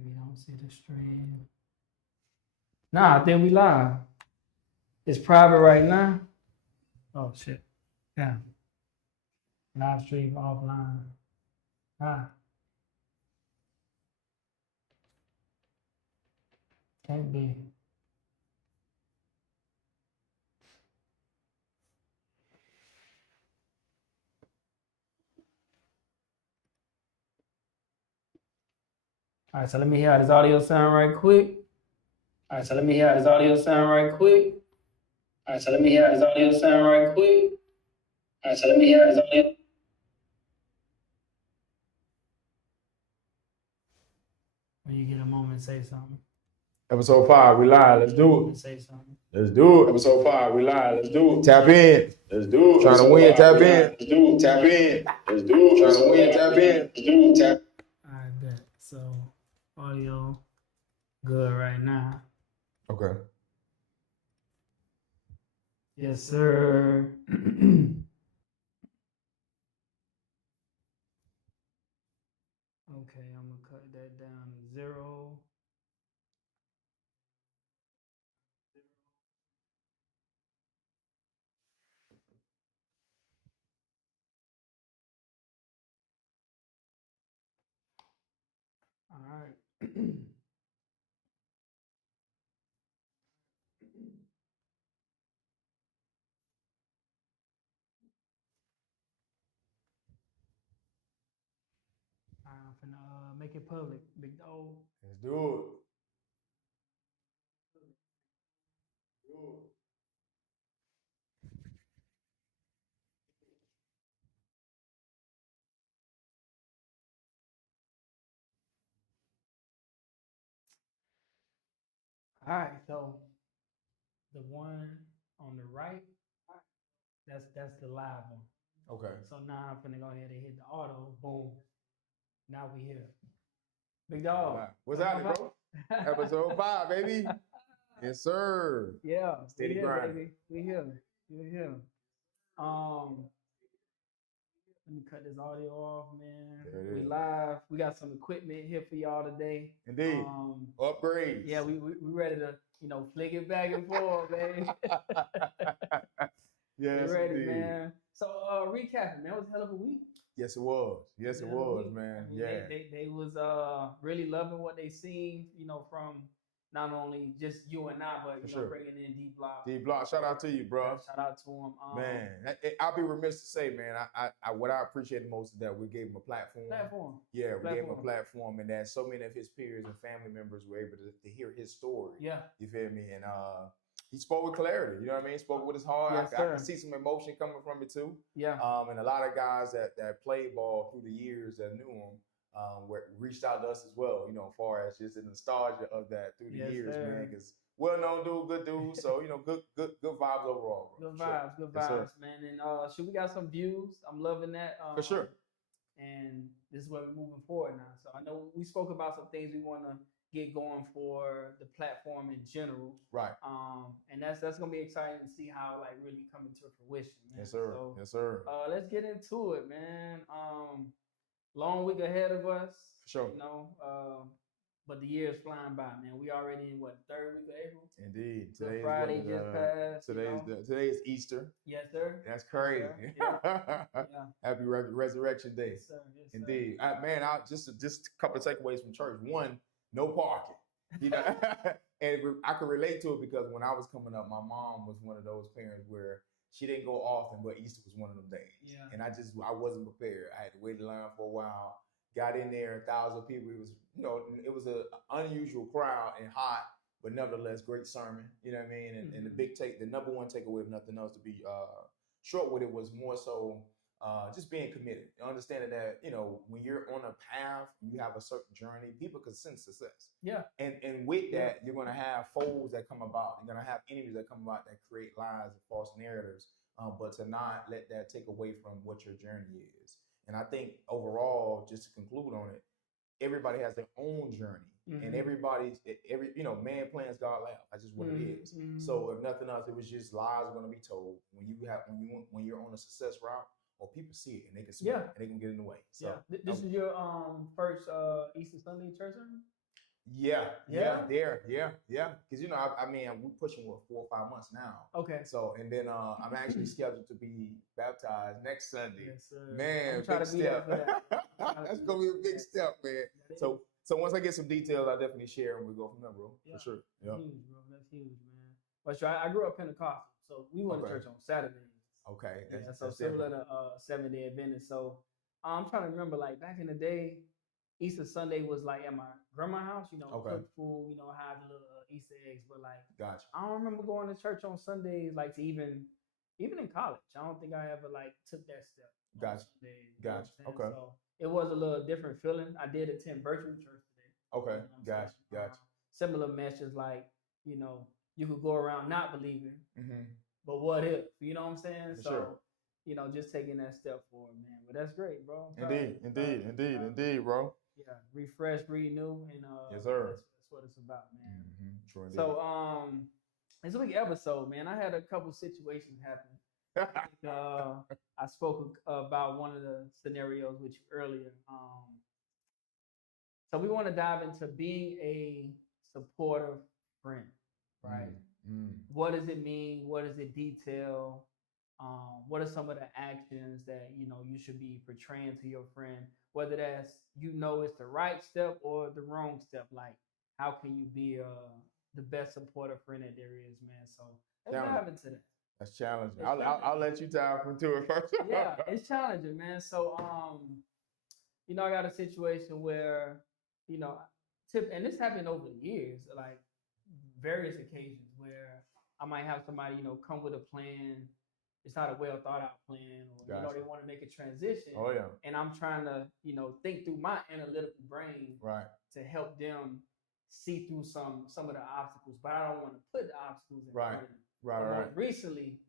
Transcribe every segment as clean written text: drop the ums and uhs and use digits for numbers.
If you don't see the stream. Nah, I think we live. It's private right now. Oh shit. Yeah. Live stream offline. Ah, can't be. All right, so let me hear how this audio sound right quick. All right, so let me hear how this audio sound right quick. All right, so let me hear how this audio sound right quick. All right, so let me hear how this audio. When you get a moment, say something. Episode 5, we live. Let's do it. Say something. Let's do it. Episode 5, we live. Let's do it. Tap in. Let's do it. Trying to win, tap in. Let's do it. Tap in. Let's do it. Trying to win, tap in. Let's do it. Tap. All right, bet. So audio good right now. Okay. Yes, sir. Okay, I'm gonna cut that down to 0. All right. I'm finna make it public, big dog. Let's do it. All right, so the one on the right, that's the live one. Okay. So now I'm finna go ahead and hit the auto. Boom. Now we here. Big dog. What's happening, bro? Episode 5, baby. Yes, sir. Yeah, Steady we here, grinding. baby. We here. We here. Let me cut this audio off, man. There it We is. live. We got some equipment here for y'all today. Indeed. Upgrades. Yeah, we ready to, flick it back and forth, baby. Yes, we ready, indeed. man. So recapping, man, it was a hell of a week. Yes, it was. Yes, it Hell of a was, week. man. I mean, Yeah. They was really loving what they seen, from not only just you and I, but For sure. bringing in D Block. D Block, shout out to you, bro. Yeah, shout out to him. Man, I'll be remiss to say, man, what I appreciate most is that we gave him a platform. Yeah, we gave him a platform, and that so many of his peers and family members were able to hear his story. Yeah. You feel me? And he spoke with clarity. You know what I mean? He spoke with his heart. Yes, I can see some emotion coming from it too. Yeah. And a lot of guys that played ball through the years that knew him reached out to us as well. As far as just the nostalgia of that through the years, sir. man. Because well-known dude, good dude. So good vibes overall. Bro. Good vibes, good Yes, vibes, sir. man. And we got some views. I'm loving that. For sure. And this is where we're moving forward now. So I know we spoke about some things we want to get going for the platform in general. Right. And that's gonna be exciting to see how really coming to fruition, man. Yes, sir. So, yes, sir. Let's get into it, man. Long week ahead of us. For sure. But the year's flying by, man. We already in third week of April? Indeed. Today Friday just passed. Today is Easter. Yes, sir. That's crazy. Yes, sir. Yeah. Happy Resurrection Day. Yes, sir. Yes, sir. Indeed. Man, just a couple of takeaways from church. One, no parking. And I can relate to it because when I was coming up, my mom was one of those parents where she didn't go often, but Easter was one of them days. Yeah. And I wasn't prepared. I had to wait in line for a while. Got in there, 1,000 people. It was an unusual crowd and hot, but nevertheless, great sermon. You know what I mean? And the number one takeaway, if nothing else, to be short with it, was more so just being committed. Understanding that, when you're on a path, you have a certain journey, people can sense success. Yeah. And with that, you're going to have foes that come about. You're going to have enemies that come about that create lies and false narratives. But to not let that take away from what your journey is. And I think overall, just to conclude on it, everybody has their own journey. And man plans, God laughs. That's just what it is. So if nothing else, it was just lies are going to be told when you're on a success route. Or people see it and they can smell it and they can get in the way. So this is your first Easter Sunday church sermon? Yeah. Yeah? Because I mean, we're pushing 4 or 5 months now. Okay. So and then I'm actually scheduled to be baptized next Sunday. Yes, sir. Man, I'm trying big to be there step. for that. That's gonna be a big step, man. That So once I get some details, I'll definitely share and we'll go from there, bro. Yeah. For sure. That's Yeah. huge, bro. That's huge, man. But sure, I grew up Pentecostal, so we went to Okay. church on Saturdays. Okay. Yeah, so similar to 7-Day Adventist. So I'm trying to remember, like back in the day, Easter Sunday was like at my grandma's house, Okay. cook food, have the little Easter eggs. But like, Gotcha. I don't remember going to church on Sundays, like to even in college. I don't think I ever like took that step. on Gotcha. Sundays, you know what Gotcha. I'm saying? Okay. So it was a little different feeling. I did attend virtual church today. Okay. You know what I'm Gotcha. saying? Gotcha. Similar message, like you could go around not believing, Mm-hmm. but what if? You know what I'm saying? For So, sure. just taking that step forward, man. But that's great, bro. I'm proud of you. Indeed, bro. Yeah, refresh, renew, and Yes, sir. That's what it's about, man. Mm-hmm. True indeed. So, this week episode, man, I had a couple situations happen. I spoke about one of the scenarios with you earlier. So we want to dive into being a supportive friend, right? Mm. What does it mean? What does it detail? What are some of the actions that you should be portraying to your friend? Whether that's it's the right step or the wrong step. Like, how can you be the best supportive friend that there is, man? So let's dive into that. That's challenging. It's I'll let you dive into it first. Yeah, it's challenging, man. So I got a situation where and this happened over the years, like various occasions where I might have somebody come with a plan. It's not a well thought out plan, or Gotcha. they want to make a transition. Oh yeah. And I'm trying to think through my analytical brain Right. to help them see through some of the obstacles, but I don't want to put the obstacles in front of them. Right. Most recently,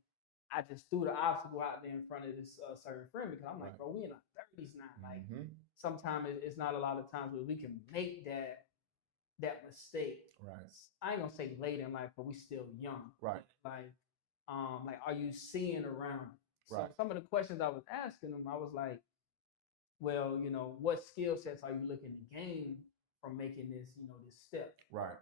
I just threw the obstacle out there in front of this certain friend because I'm like, bro, we in our 30s now. Like, sometimes it's not a lot of times where we can make that mistake. Right. I ain't gonna say late in life, but we still young. Right. Like, are you seeing around? So Right. some of the questions I was asking them, I was like, well, what skill sets are you looking to gain from making this, this step? Right.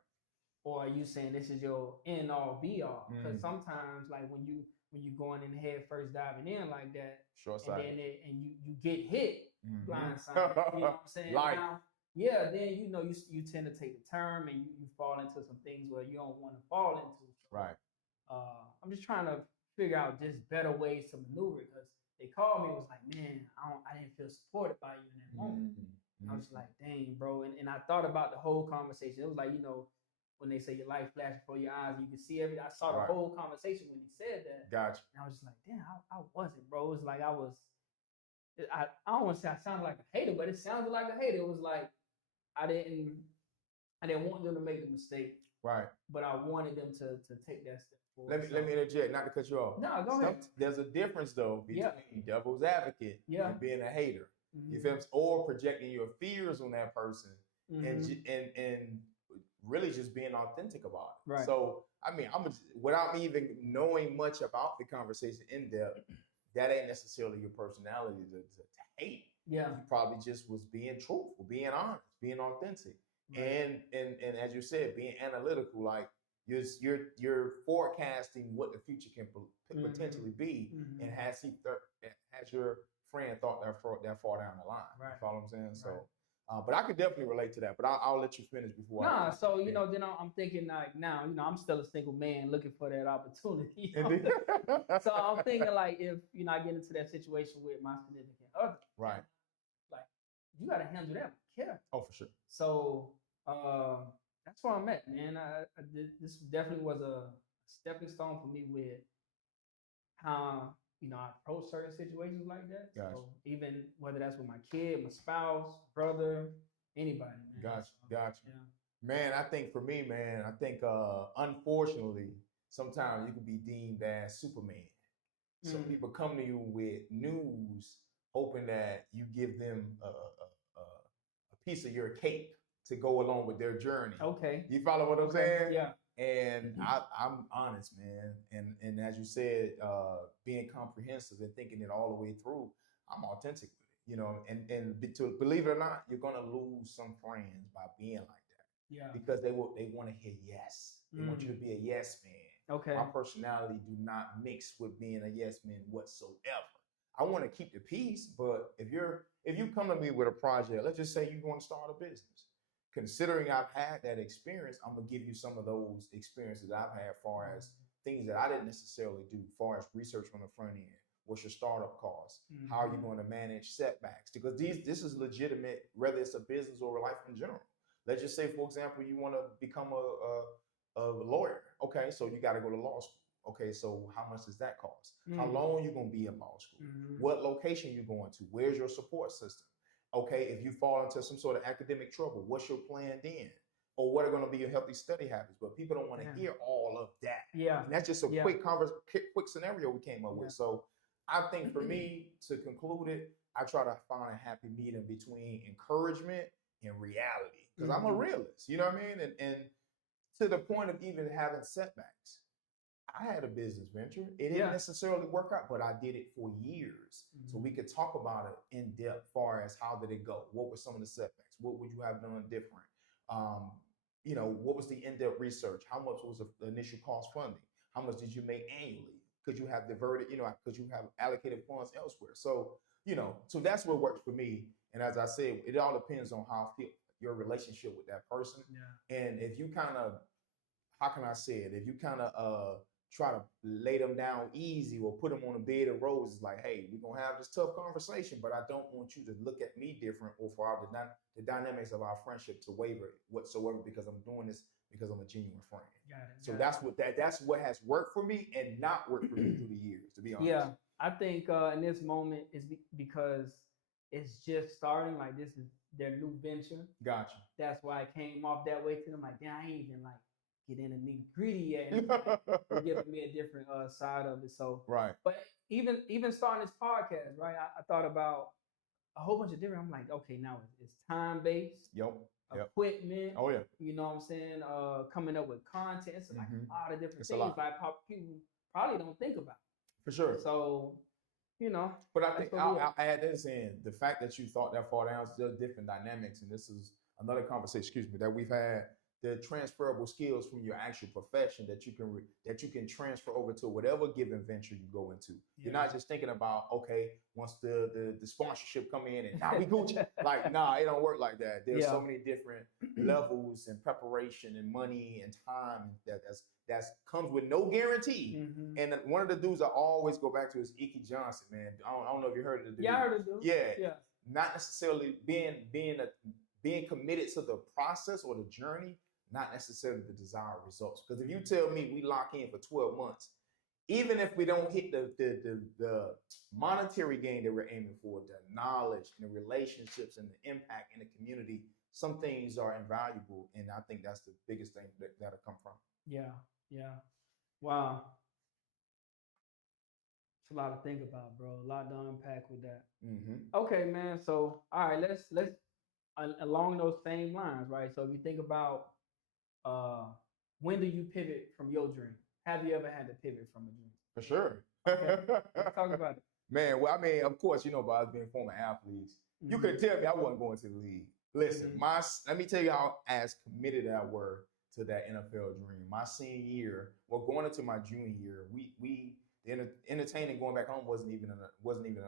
Or are you saying this is your end all be all? Because sometimes, like when you going in head first diving in like that, Short and side. then you get hit blindsided, you know what I'm saying? Like. Now, yeah, then you tend to take the term and you fall into some things where you don't want to fall into. Right. I'm just trying to figure out just better ways to maneuver because they called me and was like, man, I didn't feel supported by you in that moment. I was like, dang, bro. And I thought about the whole conversation. It was like, when they say your life flashes before your eyes, you can see everything. I saw the whole conversation when he said that. Gotcha. And I was just like, damn, I wasn't, bro. It was like I don't want to say I sounded like a hater, but it sounded like a hater. It was like I didn't want them to make the mistake. Right. But I wanted them to take that step forward. Let me interject, not to cut you off. No, go ahead. There's a difference though between devil's advocate and being a hater. You feel me? Or projecting your fears on that person and really just being authentic about it. Right. So I mean, without me even knowing much about the conversation in depth, that ain't necessarily your personality to hate. Yeah. You probably just was being truthful, being honest, being authentic. Right. And as you said, being analytical, like you're forecasting what the future can potentially be, and has your friend thought that far down the line? Right. You follow what I'm saying? So, but I could definitely relate to that. But I'll let you finish before. So then I'm thinking like now, I'm still a single man looking for that opportunity. So I'm thinking like if I get into that situation with my significant other, right? Like you got to handle that with care. Oh, for sure. So that's where I'm at, man. This definitely was a stepping stone for me with how I approach certain situations like that. Gotcha. So even whether that's with my kid, my spouse, brother, anybody, man. Gotcha. Yeah. Man, I think for me, man, unfortunately, sometimes you can be deemed as Superman. So people come to you with news, hoping that you give them a piece of your cake to go along with their journey. Okay. You follow what I'm saying? Yeah. And I'm honest, man. And as you said, being comprehensive and thinking it all the way through, I'm authentic with it. And to believe it or not, you're gonna lose some friends by being like that. Yeah. because they want to hear yes. They want you to be a yes man. Okay. My personality do not mix with being a yes man whatsoever. I want to keep the peace, but if you come to me with a project, let's just say you want to start a business. Considering I've had that experience, I'm gonna give you some of those experiences I've had, far as things that I didn't necessarily do, far as research on the front end. What's your startup cost? How are you going to manage setbacks? Because this is legitimate, whether it's a business or life in general. Let's just say, for example, you want to become a lawyer. Okay, so you got to go to law school. Okay, so how much does that cost? How long you going to be in law school? What location you going to? Where's your support system? Okay, if you fall into some sort of academic trouble, what's your plan then? Or what are going to be your healthy study habits? But people don't want to hear all of that. Yeah. And that's just a quick scenario we came up with. So I think for me, to conclude it, I try to find a happy medium between encouragement and reality. Because I'm a realist, you know what I mean? And to the point of even having setbacks. I had a business venture. It didn't necessarily work out, but I did it for years. So we could talk about it in depth, far as how did it go? What were some of the setbacks? What would you have done different? What was the in-depth research? How much was the initial cost funding? How much did you make annually? Could you have diverted, could you have allocated funds elsewhere? So, so that's what works for me. And as I said, it all depends on how your relationship with that person. Yeah. And if you kind of, how can I say it? If you kind of try to lay them down easy or put them on a bed of roses, like, hey, we're going to have this tough conversation, but I don't want you to look at me different or for the dynamics of our friendship to waver whatsoever, because I'm doing this because I'm a genuine friend. So that's what has worked for me and not worked for me through the years, to be honest. Yeah, I think in this moment is because it's just starting. Like, this is their new venture. Gotcha. That's why it came off that way to them. Like, damn, I ain't even like get in the nitty gritty yet. They're giving me a different side of it. So right. But even starting this podcast, right? I thought about a whole bunch of different. I'm like, okay, now it's time based. Yep. Equipment. Oh yeah. You know what I'm saying? Coming up with content. It's like a lot of different things. Like people probably don't think about. For sure. So, But I think I'll add this in. The fact that you thought that far down is just different dynamics, and this is another conversation, that we've had. The transferable skills from your actual profession that you can transfer over to whatever given venture you go into. Yeah. You're not just thinking about, okay, once the sponsorship come in and now we Gucci. Like, nah, it don't work like that. There's so many different levels and preparation and money and time that comes with no guarantee. And one of the dudes I always go back to is Ike Johnson, man. I don't know if you heard of the dude. Yeah, I heard of the dude. Yeah. Not necessarily being committed to the process or the journey, not necessarily the desired results. Because if you tell me we lock in for 12 months, even if we don't hit the monetary gain that we're aiming for, the knowledge and the relationships and the impact in the community, some things are invaluable. And I think that's the biggest thing that'll come from. Yeah. Wow. It's a lot to think about, bro. A lot to unpack with that. Okay, man. So, all right, let's along those same lines, right? So if you think about when do you pivot from your dream? Have you ever had to pivot from a dream? For sure. Okay. Let's talk about it. Man, well, I mean, of course, by us being former athletes, you could tell me I wasn't going to the league. Listen, let me tell you how as committed I were to that NFL dream. My senior year, going into my junior year, the entertaining going back home wasn't even an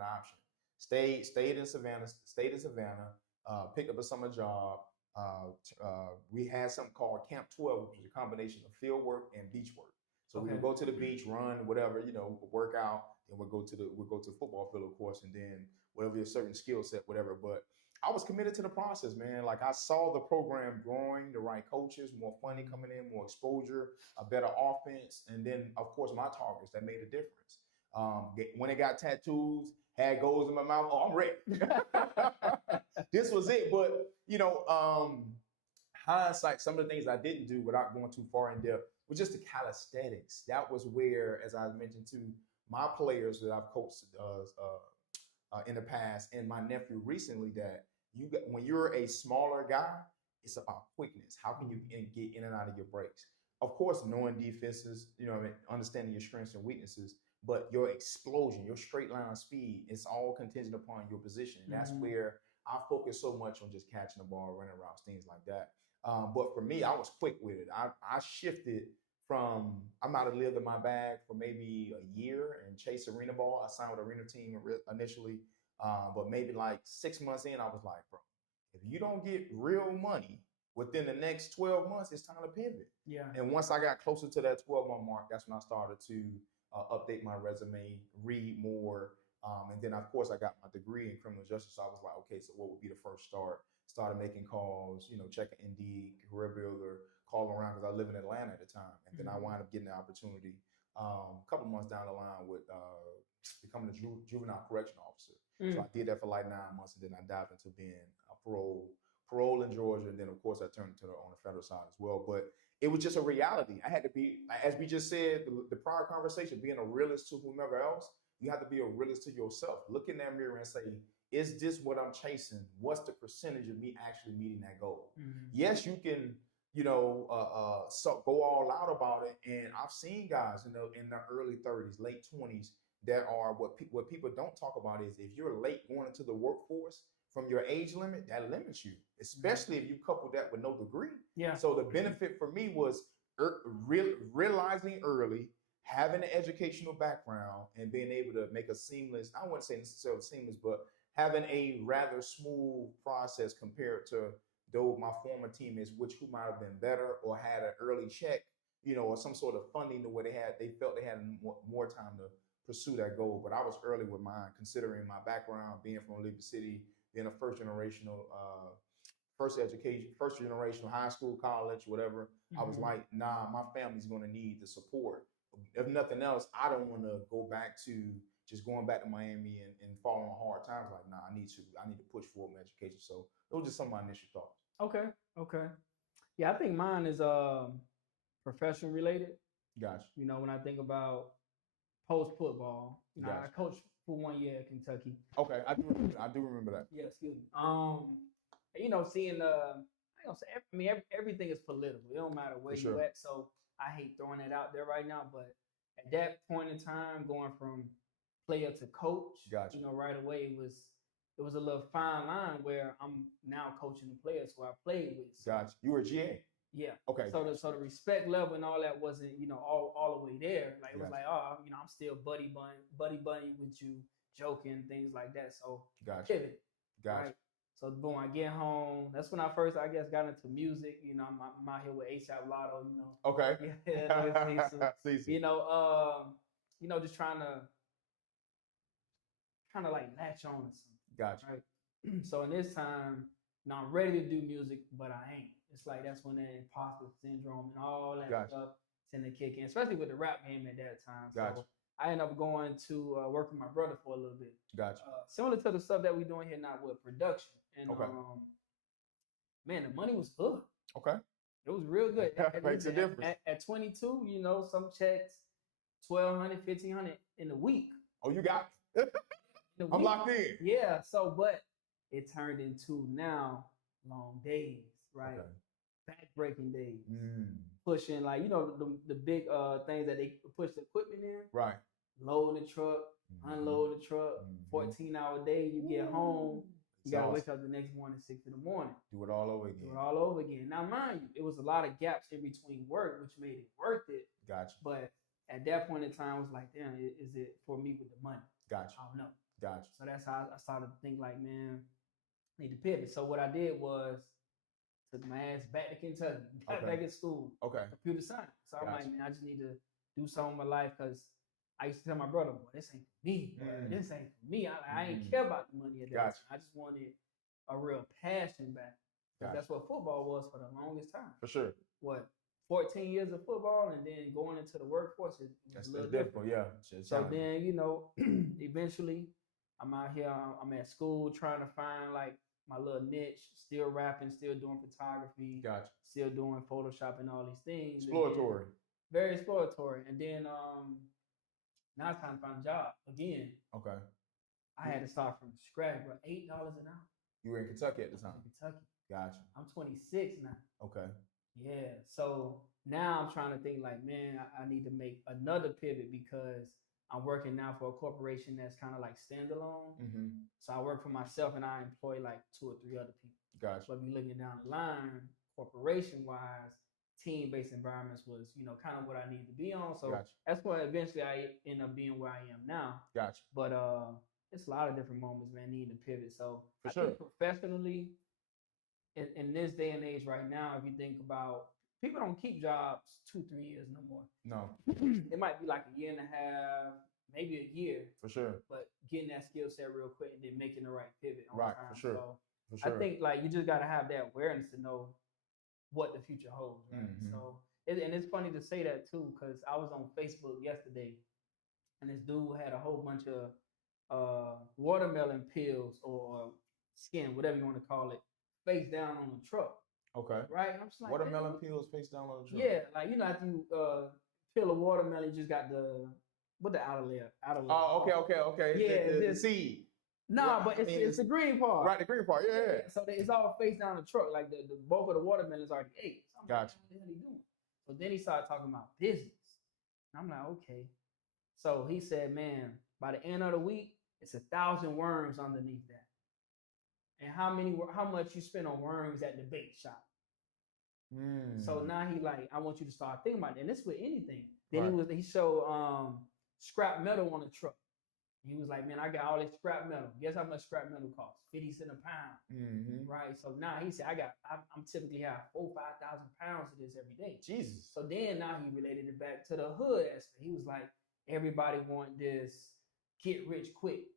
option. Stayed in Savannah. Picked up a summer job. We had something called Camp 12, which was a combination of field work and beach work. So we would go to the beach, run, whatever, work out, and we'll go to the football field, of course, and then whatever your certain skill set, whatever. But I was committed to the process, man. Like, I saw the program growing, the right coaches, more money coming in, more exposure, a better offense, and then, of course, my targets that made a difference. When it got tattoos, had goals in my mouth, oh, I'm ready. This was it. But, hindsight, some of the things I didn't do without going too far in depth was just the calisthenics. That was where, as I mentioned to my players that I've coached in the past and my nephew recently, that when you're a smaller guy, it's about quickness. How can you get in and out of your breaks? Of course, knowing defenses, understanding your strengths and weaknesses, but your explosion, your straight line speed, it's all contingent upon your position. And that's where I focus so much on just catching the ball, running routes, things like that. But for me, I was quick with it. I shifted from, I might have lived in my bag for maybe a year and chased arena ball. I signed with arena team initially, but maybe like 6 months in, I was like, bro, if you don't get real money within the next 12 months, it's time to pivot. Yeah. And once I got closer to that 12-month mark, that's when I started to update my resume, read more. And then, of course, I got my degree in criminal justice. So I was like, okay, so what would be the first start? Started making calls, checking Indeed, Career Builder, calling around because I live in Atlanta at the time. And then I wound up getting the opportunity a couple months down the line with becoming a juvenile correction officer. So I did that for like 9 months, and then I dived into being a parole in Georgia, and then of course I turned to on the federal side as well. But it was just a reality. I had to be, as we just said, the prior conversation, being a realist to whomever else. You have to be a realist to yourself. Look in that mirror and say, is this what I'm chasing? What's the percentage of me actually meeting that goal? Yes, you can, so go all out about it. And I've seen guys in the early 30s, late 20s, that are what people don't talk about is if you're late going into the workforce from your age limit, that limits you, especially if you couple that with no degree. Yeah. So the benefit for me was realizing early, having an educational background, and being able to make a seamless, I wouldn't say necessarily seamless, but having a rather smooth process compared to those my former teammates, who might have been better or had an early check, or some sort of funding to where they felt they had more time to pursue that goal. But I was early with mine, considering my background, being from Liberty City, being a first generational high school, college, whatever. I was like, nah, my family's going to need the support. If nothing else, I don't want to go back to just going back to Miami and falling on hard times. Like, nah, I need to push forward my education. So those are just some of my initial thoughts. Okay. Yeah, I think mine is profession related. Gotcha. When I think about post football, Gotcha. I coached for 1 year at Kentucky. Okay, I do remember that. Yeah, excuse me. Seeing everything is political. It don't matter where you're at. So I hate throwing it out there right now, but at that point in time, going from player to coach, gotcha. Right away it was a little fine line where I'm now coaching the players who I played with. So, gotcha. You were a GA. Yeah. Okay. So the respect level and all that wasn't, all the way there. Like, it was like, I'm still buddy bunny with you, joking, things like that. So gotcha. Pivot. Gotcha. Right? So boom, I get home. That's when I first, I guess, got into music. I'm out here with A$AP Lotto. Okay. Yeah, just trying to like latch on to something. Gotcha. Right. So in this time, now I'm ready to do music, but I ain't. It's like that's when that imposter syndrome and all that stuff tend to kick in, especially with the rap game at that time. Gotcha. So I ended up going to work with my brother for a little bit. Gotcha. Similar to the stuff that we're doing here now with production. And man, the money was good. Okay. It was real good. Makes a difference. At 22, some checks, $1,200, $1,500 in a week. Oh, you got it. I'm locked in. Yeah. So, but it turned into now long days, right? Okay. Back-breaking days. Pushing like, the big things that they push the equipment in. Right. Loading the truck, unloading the truck, 14-hour day, you get home. You gotta wake up the next morning, 6 in the morning. Do it all over again. Now, mind you, it was a lot of gaps in between work, which made it worth it. Gotcha. But at that point in time, I was like, damn, is it for me with the money? Gotcha. I don't know. Gotcha. So that's how I started to think like, man, I need to pivot. So what I did was took my ass back to Kentucky, got back in school. Okay. Computer science. So I'm like, man, I just need to do something with my life because I used to tell my brother, boy, this ain't for me. This ain't for me. I ain't care about the money at that time. I just wanted a real passion back. That's what football was for the longest time. For sure. 14 years of football and then going into the workforce is a little different. Yeah. So then, eventually I'm out here, I'm at school trying to find like my little niche, still rapping, still doing photography, still doing Photoshop and all these things. Exploratory. Very exploratory. And then now it's time to find a job again. Okay. I had to start from scratch, bro. $8 an hour. You were in Kentucky at the time? In Kentucky. Gotcha. I'm 26 now. Okay. Yeah. So now I'm trying to think like, man, I need to make another pivot because I'm working now for a corporation that's kind of like standalone. So I work for myself and I employ like 2 or 3 other people. Gotcha. But we looking down the line, corporation wise, team-based environments was, you know, kind of what I needed to be on. So Gotcha. that's why eventually I end up being where I am now. Gotcha. But it's a lot of different moments, man, needing to pivot. So For I sure. think professionally, in this day and age right now, if you think about people don't keep jobs 2-3 years no more. No, It might be like a year and a half, maybe a year, for sure. but getting that skill set real quick and then making the right pivot on Right, time. for sure. So For sure. I think like you just gotta have that awareness to know what the future holds, right? Mhm. So and it's funny to say that too, because I was on Facebook yesterday, and this dude had a whole bunch of watermelon peels or skin, whatever you want to call it, face down on the truck, Okay. right? I'm just like, Watermelon man, peels face down on the truck. yeah, like you know, after you peel a watermelon, you just got the outer layer. Oh, okay. Yeah, the just- seed. Nah, Right, but I mean, it's the green part. Right, the green part. Yeah. So it's all face down the truck. Like the bulk of the watermelon is already ate. So I'm like, Gotcha. what the hell he doing? So then he started talking about business. And I'm like, okay. So he said, man, by the end of the week, it's 1,000 worms underneath that. And how much you spend on worms at the bait shop? So now he like, I want you to start thinking about it. And this with anything. Then Right. he showed scrap metal on the truck. He was like, man, I got all this scrap metal. Guess how much scrap metal costs? 50 cents a pound. Mm-hmm. Right. So now he said, I'm typically have 4,000-5,000 pounds of this every day. Jesus. So then now he related it back to the hood aspect. He was like, everybody want this get rich quick.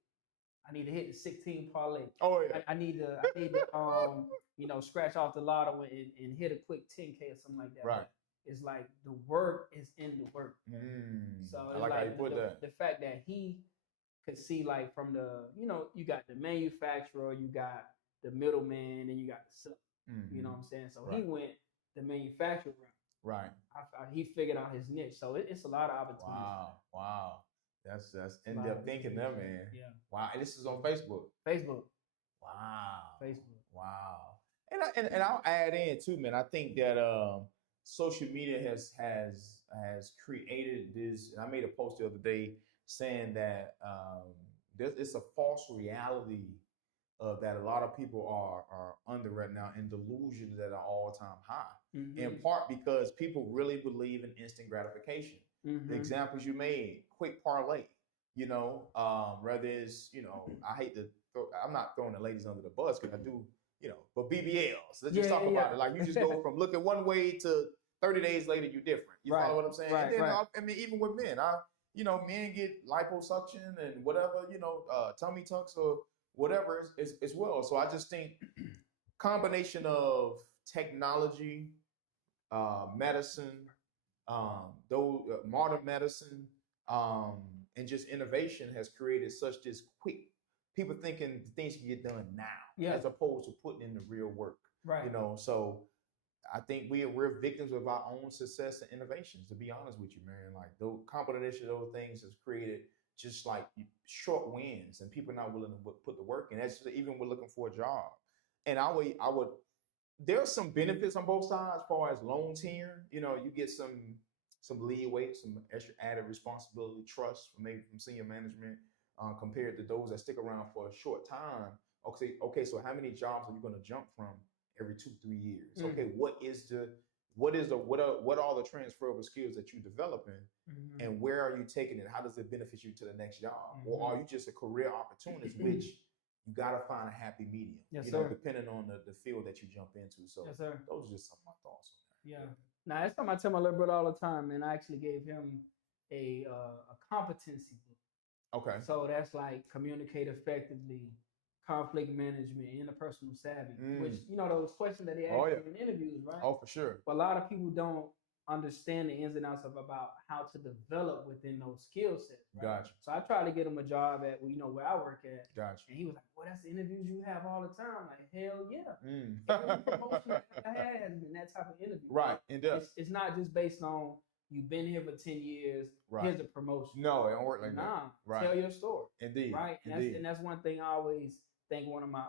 I need to hit the 16 parlay. Oh yeah. I need to you know, scratch off the lotto and hit a quick 10K or something like that. Right. But it's like the work is in the work. So I it's like how you put the, that. the fact that he could see like from the, you know, you got the manufacturer, you got the middleman, and you got the seller. You know what I'm saying? So he Right. went the manufacturer route. Right. He figured out his niche. So it's a lot of opportunities. Wow. That's in Lot depth of thinking there, opportunities. man. Yeah. Wow. And this is on Facebook. Facebook. Wow. Wow. And I'll add in too, man. I think that social media has created this. And I made a post the other day saying that it's a false reality that a lot of people are under right now, and delusions that are all-time high. In part because people really believe in instant gratification. The examples you made, quick parlay, you know, whether it's, you know, I'm not throwing the ladies under the bus because I do, you know, but BBLs, let's just talk about it. Like you just go from looking one way to 30 days later, you're different. You follow what I'm saying? Right, and then, I mean, even with men, you know, men get liposuction and whatever, you know, tummy tucks or whatever as well. So I just think combination of technology, medicine, modern medicine, and just innovation has created such this quick people thinking things can get done now, as opposed to putting in the real work. Right. You know, so I think we're victims of our own success and innovations. To be honest with you, man, like the combination of those things has created just like short wins, and people not willing to put the work in. That's even we're looking for a job, and I would. There's some benefits on both sides as far as loan tenure. You know, you get some leeway, some extra added responsibility, trust maybe from senior management compared to those that stick around for a short time. Okay, so how many jobs are you going to jump from every 2-3 years? Okay, what are the transferable skills that you're developing, and where are you taking it? How does it benefit you to the next job? Or are you just a career opportunist, which you got to find a happy medium, know, depending on the field that you jump into. So those are just some of my thoughts on that. Yeah. Now, that's something I tell my little brother all the time, and I actually gave him a competency book. Okay. So that's like communicate effectively, conflict management, interpersonal savvy, which, you know, those questions that they ask you in interviews, right? Oh, for sure. But a lot of people don't understand the ins and outs about how to develop within those skill sets. Right? Gotcha. So I tried to get him a job at, you know, where I work at. Gotcha. And he was like, well, that's the interviews you have all the time. I'm like, hell yeah. Every promotion I had has been that type of interview. Right. It's not just based on you've been here for 10 years. Right. Here's a promotion. No, it don't work like that. Right. Tell your story. Indeed. Right. And that's one thing I always think one of my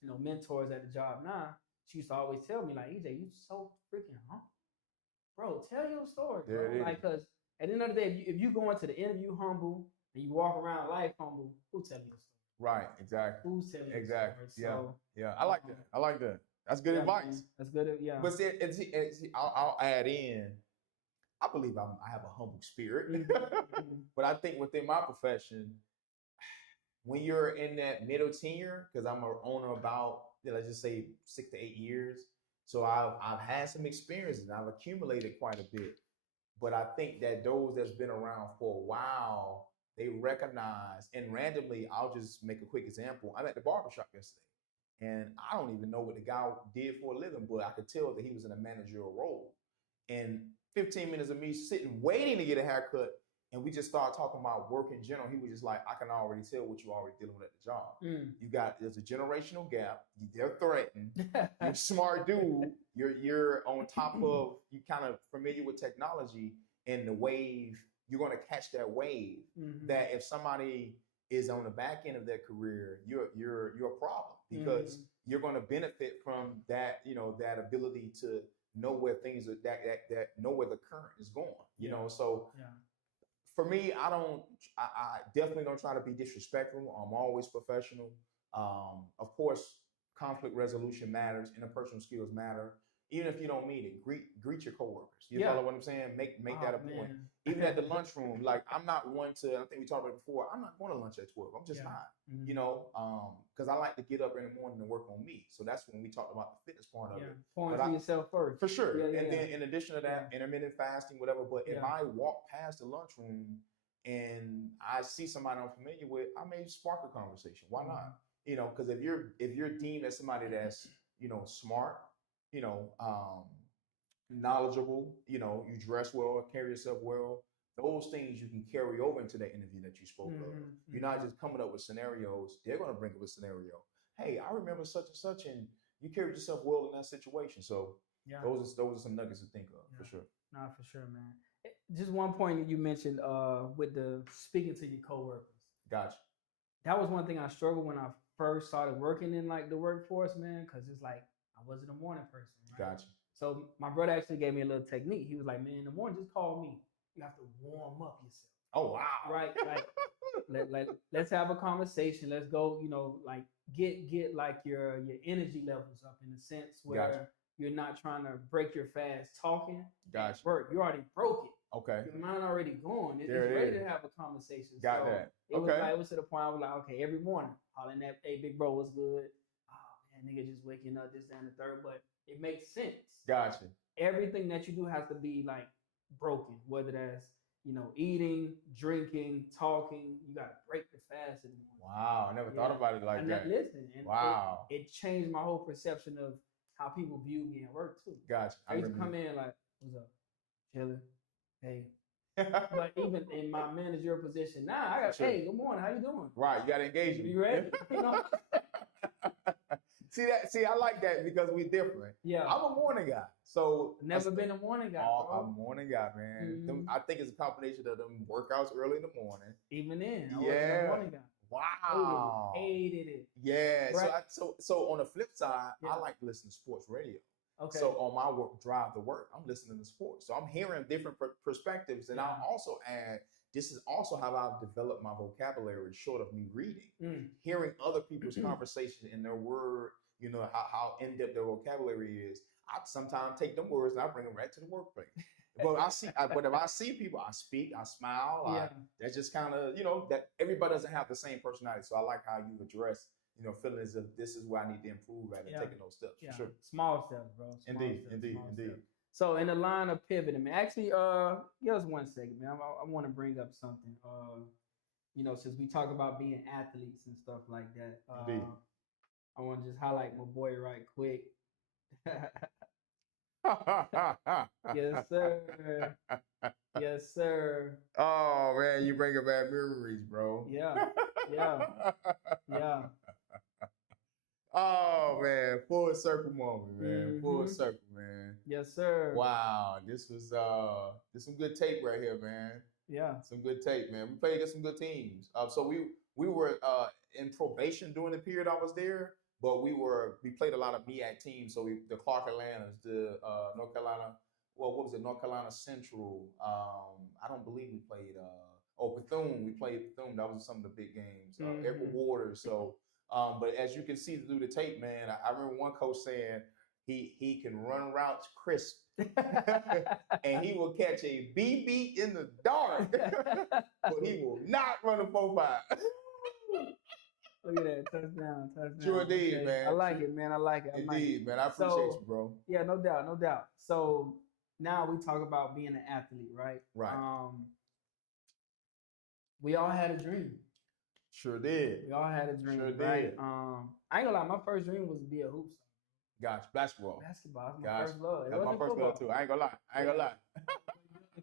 you know, mentors at the job now, she used to always tell me, like, EJ, you so freaking humble. Bro, tell your story. Bro. Like, because at the end of the day, if you go into the interview humble and you walk around life humble, who tell you a story? Right, exactly. Who's telling you exactly. a story? So, yeah. I like that. That's good advice. Man. That's good. Yeah. But see, I'll add in. I believe I have a humble spirit, but I think within my profession, when you're in that middle tenure, because I'm an owner about let's just say 6 to 8 years, so I've had some experiences. I've accumulated quite a bit, but I think that those that's been around for a while, they recognize. And randomly, I'll just make a quick example. I'm at the barbershop yesterday, and I don't even know what the guy did for a living, but I could tell that he was in a managerial role. And 15 minutes of me sitting waiting to get a haircut, and we just started talking about work in general. He was just like, I can already tell what you're already dealing with at the job. There's a generational gap. They're threatened. You're a smart dude. You're on top of, you kind of familiar with technology and the wave. You're going to catch that wave. That if somebody is on the back end of their career, you're a problem, because you're going to benefit from that, that ability to know where things are, that know where the current is going, you know. So for me, I definitely don't try to be disrespectful. I'm always professional. Of course, conflict resolution matters, interpersonal skills matter. Even if you don't meet it, greet your coworkers. You follow what I'm saying? Make that a point. Even at the lunchroom, like I'm not one to, I think we talked about it before, I'm not going to lunch at 12. I'm just not, because I like to get up in the morning and work on me. So that's when we talked about the fitness part of it. Point to yourself first. For sure. And then in addition to that, intermittent fasting, whatever. But if I walk past the lunchroom and I see somebody I'm familiar with, I may spark a conversation. Why not? Because if you're deemed as somebody that's, smart, knowledgeable, you dress well, carry yourself well, those things you can carry over into that interview that you spoke of. You're not just coming up with scenarios. They're going to bring up a scenario. Hey, I remember such and such, and you carried yourself well in that situation. So those are some nuggets to think of, for sure. Nah, for sure, man. Just one point that you mentioned with the speaking to your coworkers. Gotcha. That was one thing I struggled when I first started working in like the workforce, man, because it's like I wasn't a morning person. Right? Gotcha. So my brother actually gave me a little technique. He was like, man, in the morning, just call me. You have to warm up yourself. Oh, wow. Right? Like let's have a conversation. Let's go, like get like your energy levels up in a sense where you're not trying to break your fast talking. Gotcha. You already broke it. Okay. Your mind already gone. It's ready to have a conversation. Got that. It was to the point I was like, okay, every morning, hollering at, hey, big bro, what's good? Oh, man, nigga just waking up, this, that, and the third. But it makes sense. Gotcha. Everything that you do has to be like broken, whether that's, eating, drinking, talking. You got to break the fast in the morning. Wow. I never thought about it like that. Listen. And wow. It changed my whole perception of how people view me at work, too. Gotcha. I used to come in like, what's up? Chilling. Hey. But even in my managerial position now, I got, hey, good morning. How you doing? Right. You got to engage me. You ready? See, I like that because we're different. Yeah. I'm a morning guy. So never been a morning guy. I'm a morning guy, man. I think it's a combination of them workouts early in the morning. Even then, I wasn't a morning guy. Wow. Hated it. Yeah. Right. So on the flip side, I like to listen to sports radio. Okay. So on my drive to work, I'm listening to sports. So I'm hearing different perspectives. And I'll also add, this is also how I've developed my vocabulary short of me reading. Hearing other people's conversation and their word, how in-depth their vocabulary is. I sometimes take them words and I bring them right to the workplace. But if I see people, I speak, I smile. That's just kind of, that everybody doesn't have the same personality. So I like how you address, feelings of this is where I need to improve at and taking those steps. For sure. Small steps, bro. Indeed. Steps. So in the line of pivoting, man, actually, give us 1 second, man. I want to bring up something. Since we talk about being athletes and stuff like that, I want to just highlight my boy right quick. Yes, sir. Yes, sir. Oh man, you bring back memories, bro. Yeah. Oh man, full circle moment, man. Full circle, man. Yes, sir. Wow, this was some good tape right here, man. Yeah, some good tape, man. We played against some good teams. So we were in probation during the period I was there. But we played a lot of MEAC teams. So the Clark Atlantas, the North Carolina, what was it? North Carolina Central. I don't believe we played Bethune. We played Bethune. That was some of the big games. Edward Waters. So but as you can see through the tape, man, I remember one coach saying, He can run routes crisp, and he will catch a BB in the dark, but he will not run a 4.5. Look at that touchdown. Sure did, Okay. man. I like it, man. I like it. Indeed, man. I appreciate you, bro. Yeah, no doubt. So now we talk about being an athlete, right? Right. We all had a dream. Sure did. We all had a dream, Sure right? did. I ain't gonna lie, my first dream was to be a hoop star. Gotcha. Basketball. Basketball was my first love. That's my first love too. I ain't gonna lie.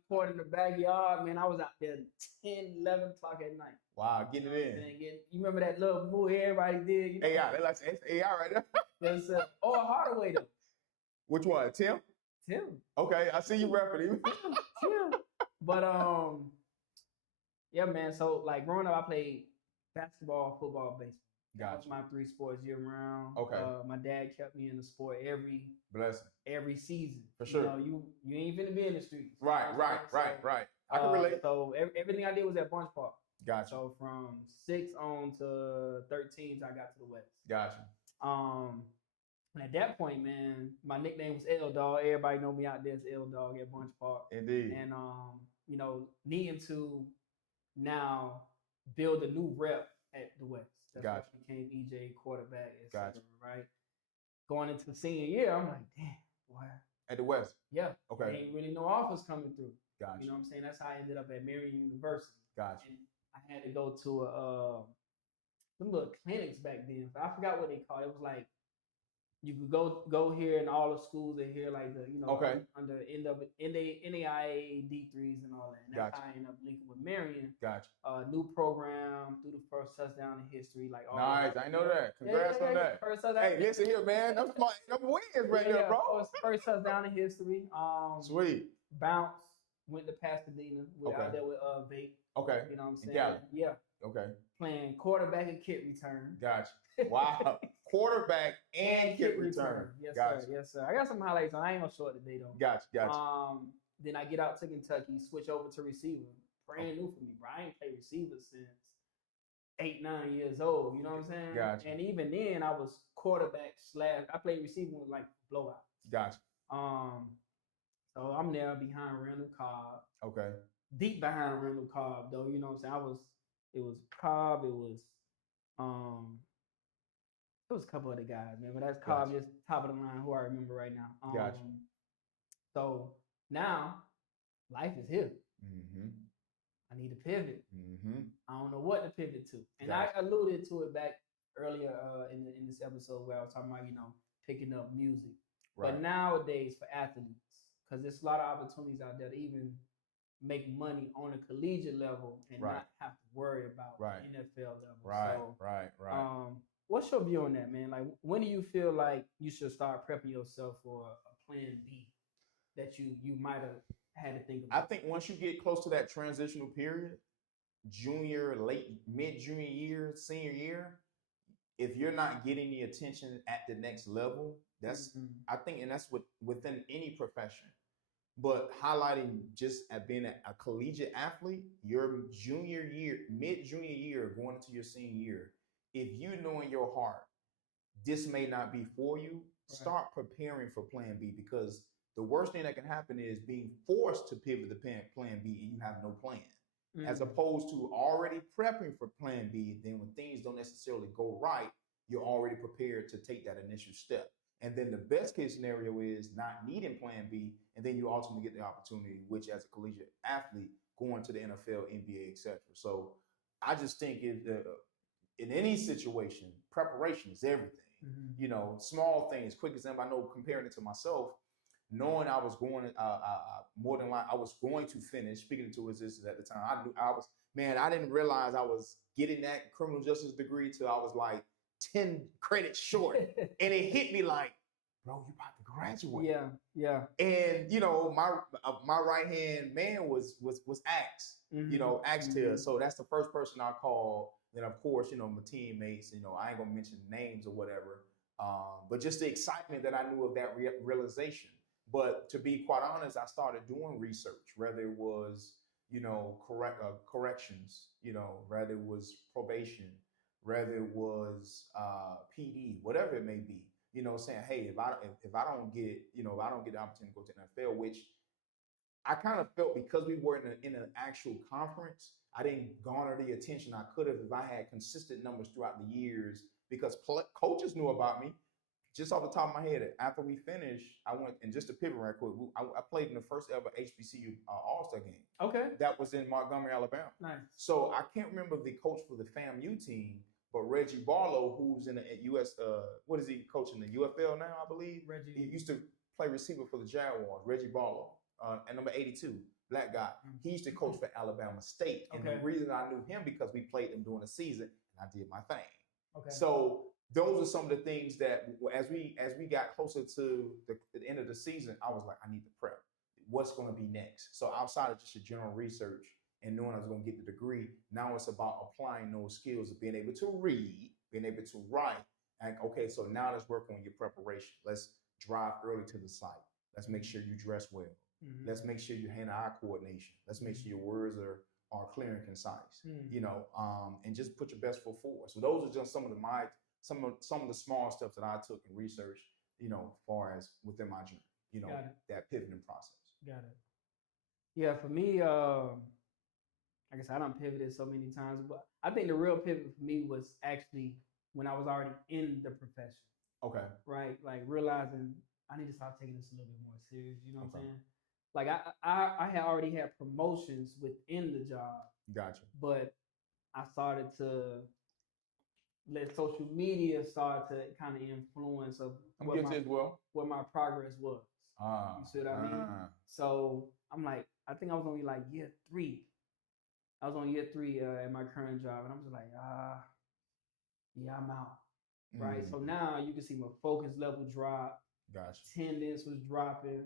Court in the backyard, man. I was out there 10, 11 o'clock at night. Wow, getting it in. You remember that little move everybody did? You know? AI, that's AI right there. Yes, or Hardaway though. Which one? Tim? Okay, I see you repping him. Tim. But yeah, man. So like growing up, I played basketball, football, baseball. Gotcha. That was my 3 sports year round. Okay. My dad kept me in the sport every season. For sure. You ain't finna be in the streets. Right. I can relate. So everything I did was at Bunch Park. Gotcha. So from 6 on to 13, I got to the West. Gotcha. And at that point, man, my nickname was L Dog. Everybody know me out there as L Dog at Bunch Park. Indeed. And needing to now build a new rep at the West. That's gotcha. When I became EJ quarterback, etc. Gotcha. Right. Going into senior year, I'm like, damn, boy. At the West. Yeah. Okay. Ain't really no offers coming through. Gotcha. You know what I'm saying? That's how I ended up at Marion University. Gotcha. And I had to go to some little clinics back then. But I forgot what they called it. It was like you could go here and all the schools are here, like under NAIA D3s and all that. And that's gotcha. how I ended up linking with Marion. Gotcha. New program, through the first touchdown in history. Like all nice, I know that. Congrats on that. First touchdown. Hey, listen here, man. That's my wins right there, bro. First touchdown in history. Sweet. Bounce. Went to Pasadena. Out there with Vape. Okay. You know what I'm saying? Cali. Yeah. Okay. Playing quarterback and kick return. Gotcha. Wow. Quarterback and kick return. Yes, gotcha. Sir. Yes, sir. I got some highlights on. I ain't gonna show it today though. Gotcha. Then I get out to Kentucky, switch over to receiver. Brand new for me, bro. I ain't played receiver since 8, 9 years old. You know what I'm saying? Gotcha. And even then, I was quarterback / I played receiver with like blowouts. Gotcha. So I'm there behind Randall Cobb. Okay. Deep behind Randall Cobb, though. You know what I'm saying? It was Cobb. It was a couple other guys, man. But that's Cobb, just top of the line, who I remember right now. Gotcha. So now, life is here. Mm-hmm. I need to pivot. Mm-hmm. I don't know what to pivot to. And gotcha. I alluded to it back earlier in this episode where I was talking about, picking up music. Right. But nowadays for athletes, because there's a lot of opportunities out there to even make money on a collegiate level and not have to worry about NFL level. Right, so, right. What's your view on that, man? Like, when do you feel like you should start prepping yourself for a plan B that you might have had to think about? I think once you get close to that transitional period, junior, mid-junior year, senior year, if you're not getting the attention at the next level, that's I think, and that's within any profession. But highlighting just at being a collegiate athlete, your junior year, mid-junior year, going into your senior year, if you know in your heart this may not be for you, start preparing for plan B, because the worst thing that can happen is being forced to pivot to plan B and you have no plan. As opposed to already prepping for plan B, then when things don't necessarily go right, you're already prepared to take that initial step. And then the best case scenario is not needing plan B, and then you ultimately get the opportunity, which as a collegiate athlete, going to the NFL, NBA, etc. So I just think in any situation, preparation is everything. Small things, quick example. I know, comparing it to myself, knowing I was going, more than likely I was going to finish. Speaking to resistance at the time, I didn't realize I was getting that criminal justice degree till I was like 10 credits short, and it hit me like, bro, you about to graduate. Yeah. And my right hand man was Axe. Axe Taylor. So that's the first person I called. Then of course, my teammates. I ain't gonna mention names or whatever. But just the excitement that I knew of that realization. But to be quite honest, I started doing research, whether it was corrections, whether it was probation, whether it was PD, whatever it may be. You know, saying, hey, if I don't get, if I don't get the opportunity to go to the NFL, which I kind of felt because we were in an actual conference, I didn't garner the attention I could have if I had consistent numbers throughout the years because coaches knew about me. Just off the top of my head, after we finished, I went, and just to pivot right quick, I played in the first ever HBCU All-Star game. Okay. That was in Montgomery, Alabama. Nice. So I can't remember the coach for the FAMU team, but Reggie Barlow, who's in the US, what is he coaching, the UFL now, I believe? Reggie. He used to play receiver for the Jaguars, Reggie Barlow, and number 82, black guy. He used to coach for Alabama State. And the reason I knew him because we played them during the season, and I did my thing. Okay. So those are some of the things that as we got closer to the end of the season, I was like, I need to prep. What's going to be next? So outside of just your general research and knowing I was going to get the degree, now it's about applying those skills of being able to read, being able to write. And okay, so now let's work on your preparation. Let's drive early to the site. Let's make sure you dress well. Mm-hmm. Let's make sure you hand-eye coordination. Let's make sure your words are clear and concise. Mm-hmm. And just put your best foot forward. So those are just some of the small steps that I took in research, as far as within my journey, that pivoting process. Got it. Yeah, for me, like I said, I done pivoted so many times, but I think the real pivot for me was actually when I was already in the profession. Okay. Right? Like realizing I need to start taking this a little bit more serious, you know what I'm saying? Like I had already had promotions within the job. Gotcha. But I started to let social media start to kind of influence of what my progress was. You see what I mean? So I'm like, I think I was only like year 3. I was on year 3 at my current job, and I'm just like, yeah, I'm out. Right. So now you can see my focus level drop. Gotcha. Attendance was dropping.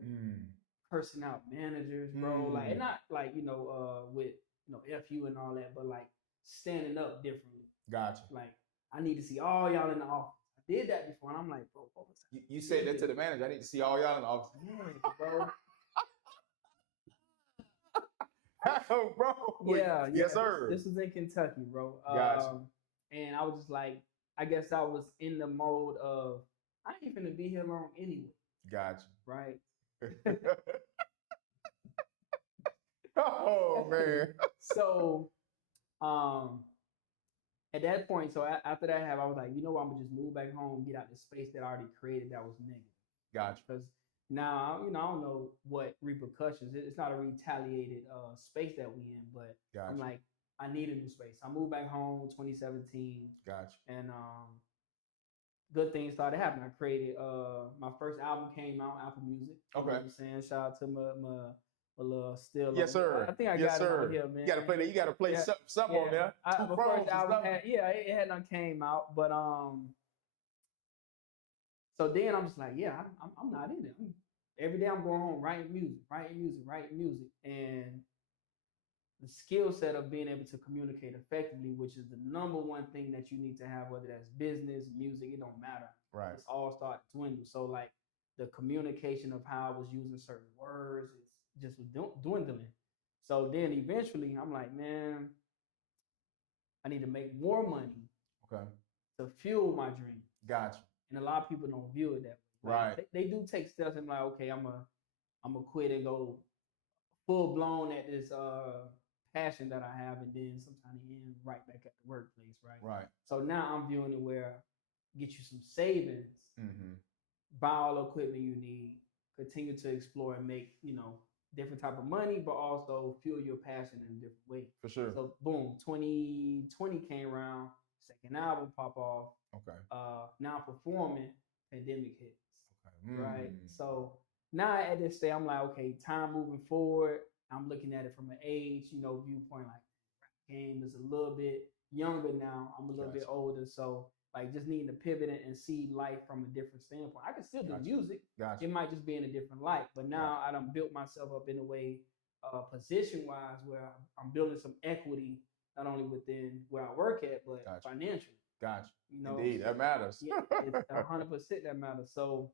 Cursing out managers, bro. Like, and not like, with FU and all that, but like standing up differently. Gotcha. Like, I need to see all y'all in the office. I did that before, and I'm like, bro, what was that? You said that to the manager. I need to see all y'all in the office. Yeah, bro. Oh, bro. Yeah. Yes, sir. This was in Kentucky, bro. Gotcha. And I was just like, I guess I was in the mode of, I ain't finna be here long anyway. Gotcha. Right. Oh man. So at that point, so after that I was like, I'm gonna just move back home, get out the space that I already created that was negative. Gotcha. Because now, I don't know what repercussions. It's not a retaliated space that we in, but gotcha. I'm like, I need a new space. I moved back home in 2017. Gotcha. And good things started happening. I created my first album came out, Apple Music. Okay. You know what I'm saying? Shout out to my little still. Yes, sir. I think I got it on here, man. You gotta play that. You gotta play something on there. My first album it had done came out, but so then I'm just like, I'm not in it. Every day I'm going home writing music, and the skill set of being able to communicate effectively, which is the number one thing that you need to have, whether that's business, music, it don't matter. Right. It's all started to dwindle. So like the communication of how I was using certain words is just dwindling. So then eventually I'm like, man, I need to make more money. Okay. To fuel my dream. Gotcha. And a lot of people don't view it that way. Right. They do take steps and like, okay, I'm a quit and go full blown at this passion that I have, and then sometime end right back at the workplace, right? Right. So now I'm viewing it where get you some savings, buy all the equipment you need, continue to explore and make, different type of money, but also fuel your passion in a different way. For sure. So boom, 2020 came around, second album pop off. Okay. Now performing, pandemic hits. Okay. Right. So now at this stage, I'm like, okay, time moving forward. I'm looking at it from an age, viewpoint. Like, game is a little bit younger now. I'm a little bit older, so like just needing to pivot and see life from a different standpoint. I can still do music. It might just be in a different light. But now I done built myself up in a way, position-wise, where I'm building some equity not only within where I work at, but financially. Gotcha. Indeed, that matters. Yeah, it's 100% that matters. So,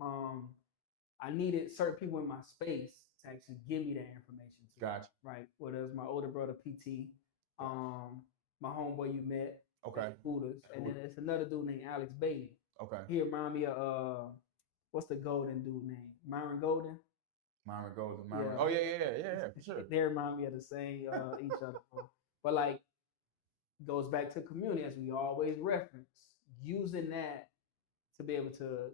I needed certain people in my space to actually give me that information too. Gotcha. Right. Whether it's my older brother PT, my homeboy you met. Okay. Hooters. And then it's another dude named Alex Bailey. Okay. He remind me of what's the Golden dude name? Myron Golden. Myron Golden. Yeah. Oh yeah, for sure. They remind me of the same each other. But like goes back to community as we always reference, using that to be able to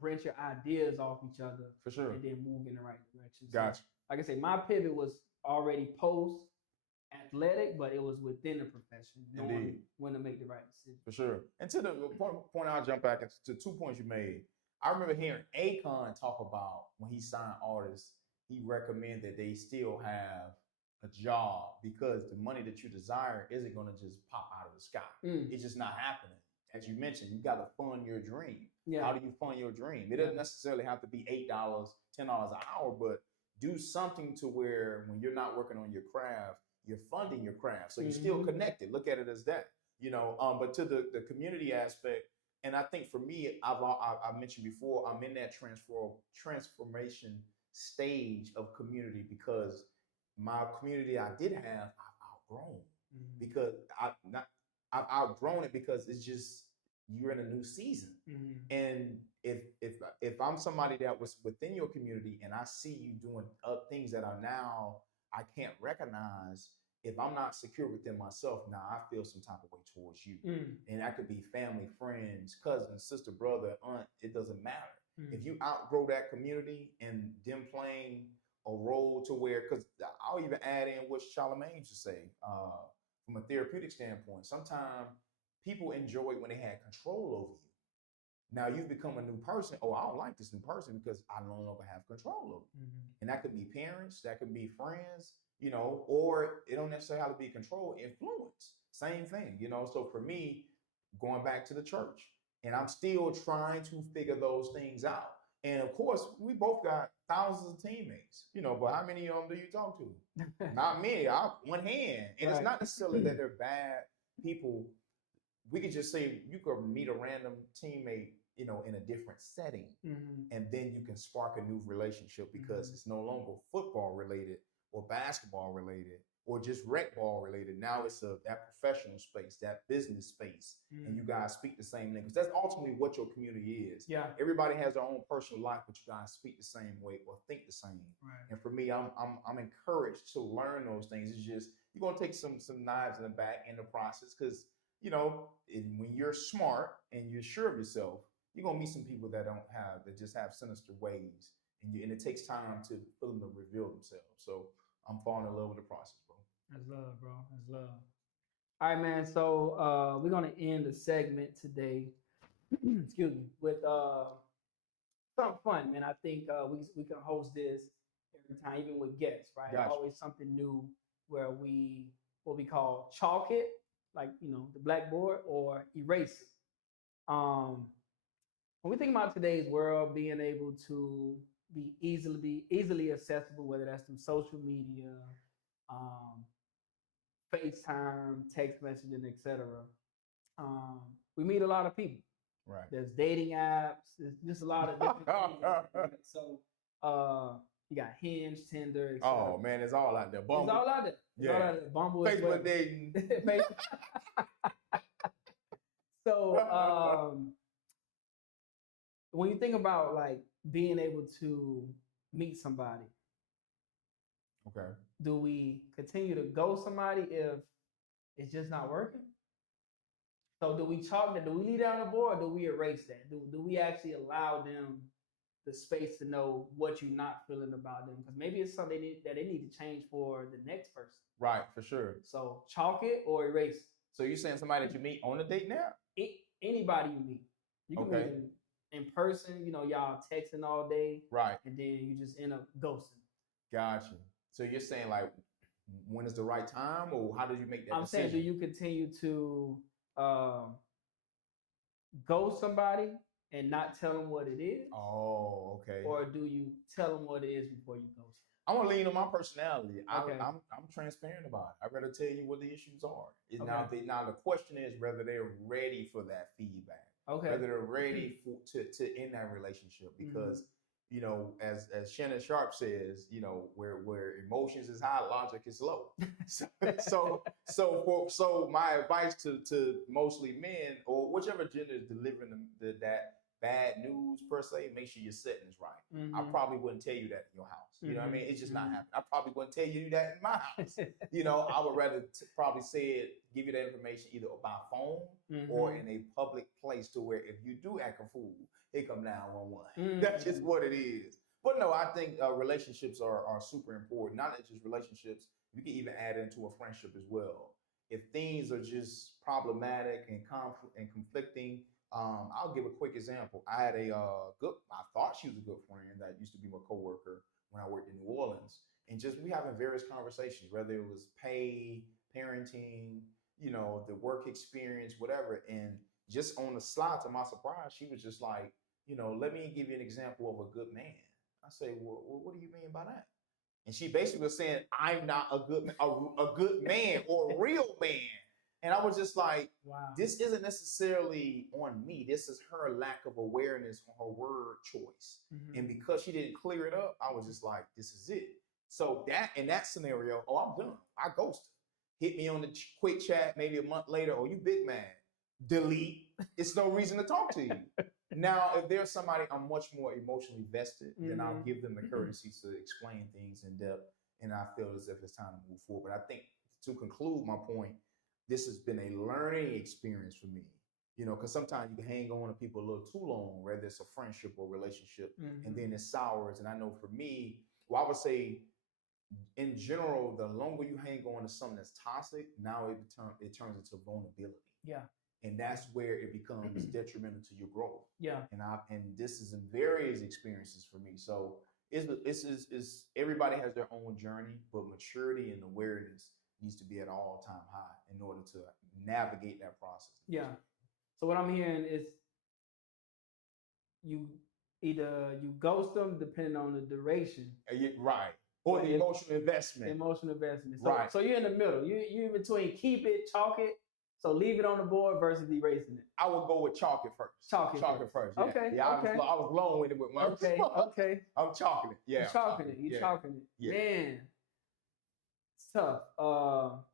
branch your ideas off each other For sure. and then move in the right direction. Gotcha. So, like I say, my pivot was already post athletic, but it was within the profession, knowing when to make the right decision. For sure. And to the point I'll jump back to 2 points you made. I remember hearing Akon talk about when he signed artists, he recommended they still have a job because the money that you desire isn't going to just pop out of the sky. It's just not happening. As you mentioned, you got to fund your dream. Yeah. How do you fund your dream? It doesn't necessarily have to be $8, $10 an hour, but do something to where when you're not working on your craft, you're funding your craft. So you're still connected. Look at it as that, but to the community aspect, and I think for me, I mentioned before, I'm in that transformation stage of community because my community I did have, I've outgrown because I've outgrown it because it's just you're in a new season. And if I'm somebody that was within your community and I see you doing things that are now I can't recognize, if I'm not secure within myself, now I feel some type of way towards you. And that could be family, friends, cousin, sister, brother, aunt, it doesn't matter. If you outgrow that community and them playing a role to where, because I'll even add in what Charlamagne used to say, from a therapeutic standpoint, sometimes people enjoy it when they had control over you. Now you've become a new person. Oh, I don't like this new person because I no longer have control over you. And that could be parents, that could be friends, or it don't necessarily have to be control, influence. Same thing, So for me, going back to the church, and I'm still trying to figure those things out. And of course, we both got thousands of teammates, but how many of them do you talk to? Not many. One hand. And it's not necessarily that they're bad people. We could just say you could meet a random teammate, in a different setting, and then you can spark a new relationship because it's no longer football related or basketball related or just rec ball related. Now it's that professional space, that business space, and you guys speak the same language. That's ultimately what your community is. Yeah. Everybody has their own personal life, but you guys speak the same way or think the same. Right. And for me, I'm encouraged to learn those things. It's just you're gonna take some knives in the back in the process because when you're smart and you're sure of yourself, you're gonna meet some people that just have sinister ways, and it takes time for them to reveal themselves. So I'm falling in love with the process, bro. That's love, bro. That's love. All right, man. So we're gonna end the segment today. Excuse me, with something fun, man. I think we can host this every time, even with guests, right? Gotcha. Always something new where what we call chalk it, like the blackboard, or erase it. When we think about today's world being able to be easily accessible, whether that's through social media, FaceTime, text messaging, etc. We meet a lot of people. Right. There's dating apps. There's just a lot of different things. So you got Hinge, Tinder, etc. Oh man, it's all out there. Bumble. It's all out there. It's all out there. Bumble, Facebook dating. So when you think about like being able to meet somebody, okay, do we continue to ghost somebody if it's just not working? So do we chalk that? Do we leave that on the board? Or do we erase that? Do we actually allow them the space to know what you're not feeling about them? Because maybe it's something that they need to change for the next person. Right, for sure. So chalk it or erase it. So you're saying somebody that you meet on a date now? Anybody you meet. You can meet them in person, y'all texting all day. Right. And then you just end up ghosting. Gotcha. So you're saying like, when is the right time, or how did you make that decision? I'm saying, do you continue to ghost somebody and not tell them what it is? Oh, okay. Or do you tell them what it is before you ghost them? I'm gonna lean on my personality. Okay. I'm transparent about it. I'd rather tell you what the issues are. Okay. Now the question is whether they're ready for that feedback. Okay. Whether they're ready to end that relationship, because you know, as Shannon Sharp says, you know, where emotions is high, logic is low. So my advice to mostly men or whichever gender is delivering that bad news per se, make sure your setting is right. I probably wouldn't tell you that in your house. You know what I mean? It's just not happening. I probably wouldn't tell you that in my house. You know, I would rather probably say it, give you that information either by phone or in a public place to where if you do act a fool, it come 911. That's just what it is. But no, I think relationships are super important. Not just relationships, you can even add into a friendship as well. If things are just problematic and conflicting, I'll give a quick example. I had I thought she was a good friend that used to be my coworker when I worked in New Orleans. And just we having various conversations, whether it was pay, parenting, you know, the work experience, whatever. And just on the slide, to my surprise, she was just like, you know, let me give you an example of a good man. I say, well, what do you mean by that? And she basically was saying, I'm not a good man or a real man. And I was just like, wow, this isn't necessarily on me. This is her lack of awareness on her word choice. And because she didn't clear it up, I was just like, this is it. So that in that scenario, oh, I'm done. I ghosted. Hit me on the quick chat maybe a month later, oh, you big man. Delete. It's no reason to talk to you. Now, if there's somebody I'm much more emotionally vested, then I'll give them the courtesy to explain things in depth. And I feel as if it's time to move forward. But I think to conclude my point, this has been a learning experience for me. You know, because sometimes you can hang on to people a little too long, whether it's a friendship or relationship, and then it sours. And I know for me, well, I would say in general, the longer you hang on to something that's toxic, now it turns into vulnerability. Yeah. And that's where it becomes detrimental to your growth. Yeah. And this is in various experiences for me. So it's everybody has their own journey, but maturity and awareness needs to be at all-time high in order to navigate that process. Yeah. So what I'm hearing is you ghost them depending on the duration. Right. Or the emotional investment. Emotional investment. So, right. So you're in the middle. You're in between keep it, chalk it. So leave it on the board versus erasing it. I would go with chalk it first. Chalk it first. Yeah. Okay. Yeah, okay. I was long-winded with my Okay. I'm chalking it. Yeah. You're chalking it. You're chalking it. Yeah. Man. It's tough.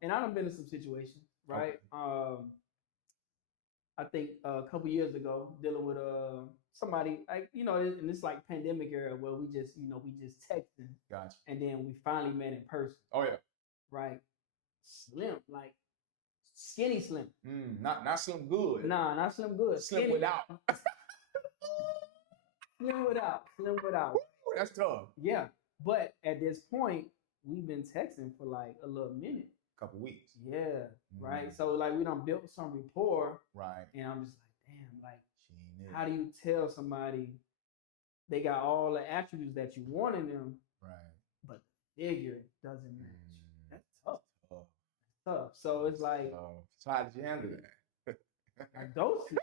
And I've been in some situations, right? Okay. I think a couple years ago, dealing with somebody, like, you know, in this like pandemic era where we just texting. Gotcha. And then we finally met in person. Oh yeah. Right. Slim, like skinny slim. Not slim good. Nah, not slim good. Slim skinny. Without. Slim without. Ooh, that's tough. Yeah. But at this point, we've been texting for like a little minute. Couple weeks. Yeah. Right. So like we done built some rapport. Right. And I'm just like, damn, like how do you tell somebody they got all the attributes that you want in them? Right. But the figure doesn't match. That's tough. Tough. So it's like, so how did you handle that? I ghosted.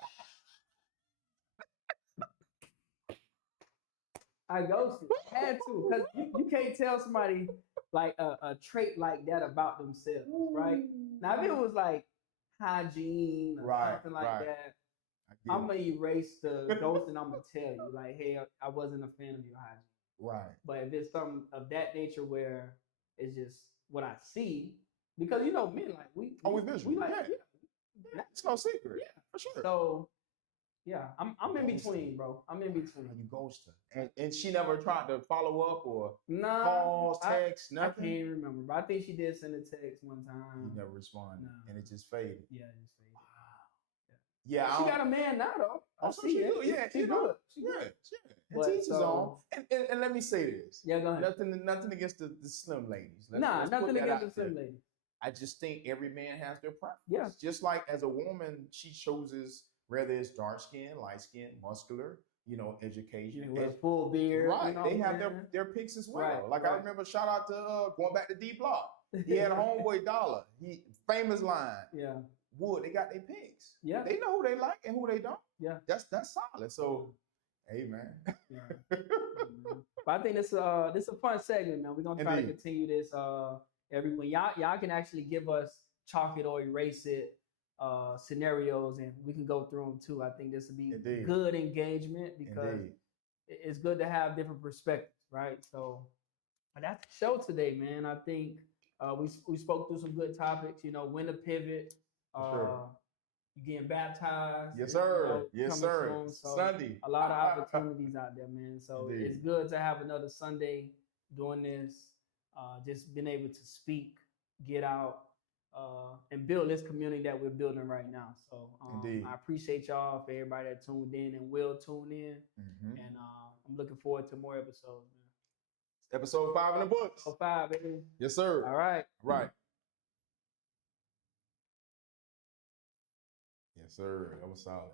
I had to, because you can't tell somebody like a trait like that about themselves, right? Now if it was like hygiene or something like that, I'm gonna erase the ghost and I'm gonna tell you like, hey, I wasn't a fan of your hygiene. Right. But if it's something of that nature where it's just what I see. Because you know, men like we like it's no secret. Yeah, for sure. So yeah, I'm in between, bro. I'm in between. You ghost her, and she never tried to follow up or calls, text, nothing. I can't remember, but I think she did send a text one time. You never responded, and it just faded. Yeah, it just faded. Wow. Yeah, she got a man now though. Oh, so she good. Yeah, she good. And teaches on. And let me say this. Yeah, go ahead. Nothing against the slim ladies. Let's nothing against the slim ladies. I just think every man has their preference. Yeah. Just like as a woman, she chooses whether it's dark skin, light skin, muscular, you know, education. With full beard. Right. You know they have their picks as well. Right, like I remember, shout out to going back to D Block. He had a homeboy Dollar. Famous line. Yeah. Wood, they got their picks. Yeah. They know who they like and who they don't. Yeah. That's solid. So hey man. Yeah. But I think this a fun segment, man. We're gonna try to continue this everyone. Y'all can actually give us chalk it or erase it scenarios and we can go through them too. I think this would be good engagement because it's good to have different perspectives, right? So but that's the show today, man. I think we spoke through some good topics. You know, when to pivot. sure. You getting baptized. Yes, you sir. know, Yes, coming sir. soon. So Sunday. a lot of opportunities out there, man. So Indeed. it's good to have another Sunday doing this. Just being able to speak, get out, and build this community that we're building right now. So Indeed. I appreciate y'all for everybody that tuned in and will tune in. Mhm. And I'm looking forward to more episodes, man. Episode 5 in the books. So 5, baby. Yes, sir. All right. Right. Yes, sir. That was solid.